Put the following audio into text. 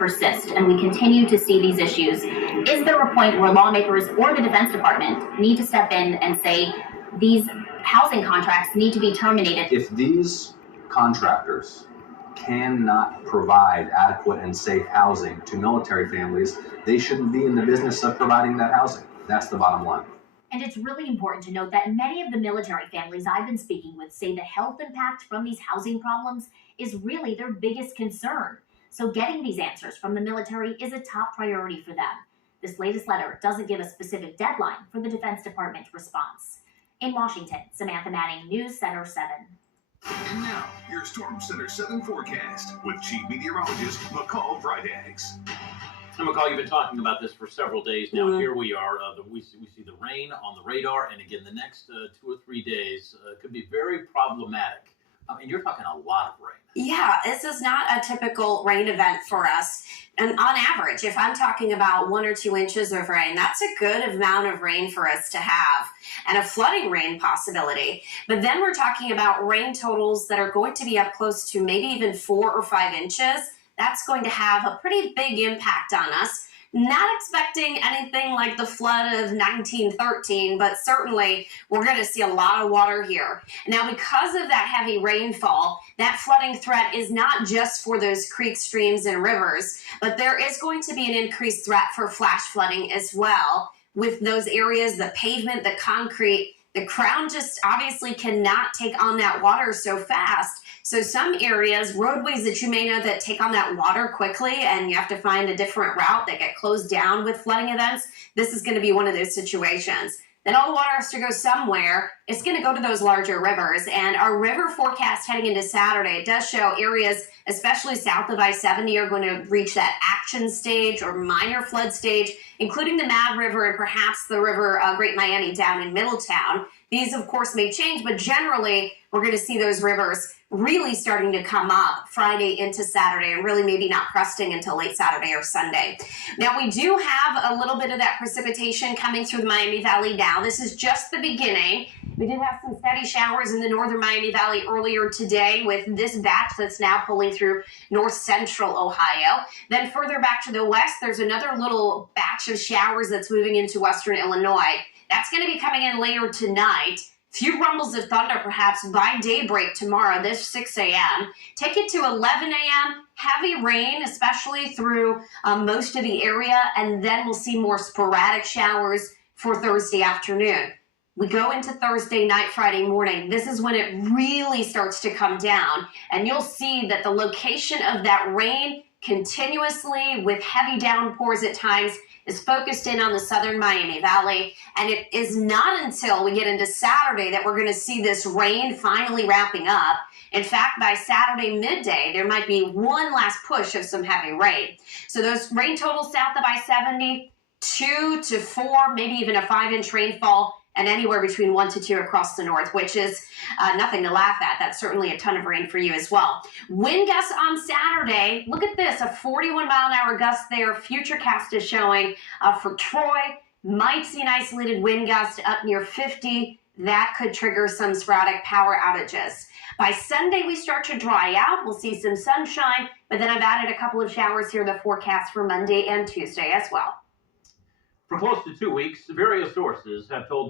persist and we continue to see these issues, is there a point where lawmakers or the Defense Department need to step in and say these housing contracts need to be terminated? If these contractors cannot provide adequate and safe housing to military families, they shouldn't be in the business of providing that housing. That's the bottom line. And it's really important to note that many of the military families I've been speaking with say the health impact from these housing problems is really their biggest concern. So getting these answers from the military is a top priority for them. This latest letter doesn't give a specific deadline for the Defense Department response. In Washington, Samantha Manning, News Center 7. And now, your Storm Center 7 forecast with Chief Meteorologist McCall Vrydaghs. And McCall, you've been talking about this for several days now. Here we are. We see the rain on the radar, and again, the next 2 or 3 days could be very problematic. And you're talking a lot of rain. Yeah, this is not a typical rain event for us. And on average, if I'm talking about 1 or 2 inches of rain, that's a good amount of rain for us to have, and a flooding rain possibility. But then we're talking about rain totals that are going to be up close to maybe even 4 or 5 inches. That's going to have a pretty big impact on us. Not expecting anything like the flood of 1913, but certainly we're going to see a lot of water here. Now, because of that heavy rainfall, that flooding threat is not just for those creeks, streams, and rivers, but there is going to be an increased threat for flash flooding as well with those areas, the pavement, the concrete. The ground just obviously cannot take on that water so fast. So some areas, roadways that you may know that take on that water quickly and you have to find a different route that get closed down with flooding events, this is going to be one of those situations. Then all the water has to go somewhere. It's going to go to those larger rivers. And our river forecast heading into Saturday does show areas, especially south of I-70, are going to reach that action stage or minor flood stage, including the Mad River and perhaps the river Great Miami down in Middletown. These, of course, may change, but generally, we're going to see those rivers really starting to come up Friday into Saturday and really maybe not cresting until late Saturday or Sunday. Now, we do have a little bit of that precipitation coming through the Miami Valley now. This is just the beginning. We did have some steady showers in the northern Miami Valley earlier today with this batch that's now pulling through north central Ohio. Then further back to the west, there's another little batch of showers that's moving into western Illinois. That's going to be coming in later tonight. Few rumbles of thunder perhaps by daybreak tomorrow, this 6 a.m. Take it to 11 a.m., heavy rain, especially through most of the area, and then we'll see more sporadic showers for Thursday afternoon. We go into Thursday night, Friday morning. This is when it really starts to come down, and you'll see that the location of that rain continuously with heavy downpours at times is focused in on the southern Miami Valley, and it is not until we get into Saturday that we're going to see this rain finally wrapping up. In fact, by Saturday midday, there might be one last push of some heavy rain. So those rain totals south of I-70, 2 to 4, maybe even a 5-inch rainfall, and anywhere between 1 to 2 across the north, which is nothing to laugh at. That's certainly a ton of rain for you as well. Wind gusts on Saturday. Look at this, a 41-mile-an-hour gust there. Futurecast is showing for Troy. Might see an isolated wind gust up near 50. That could trigger some sporadic power outages. By Sunday, we start to dry out. We'll see some sunshine, but then I've added a couple of showers here in the forecast for Monday and Tuesday as well. For close to 2 weeks, various sources have told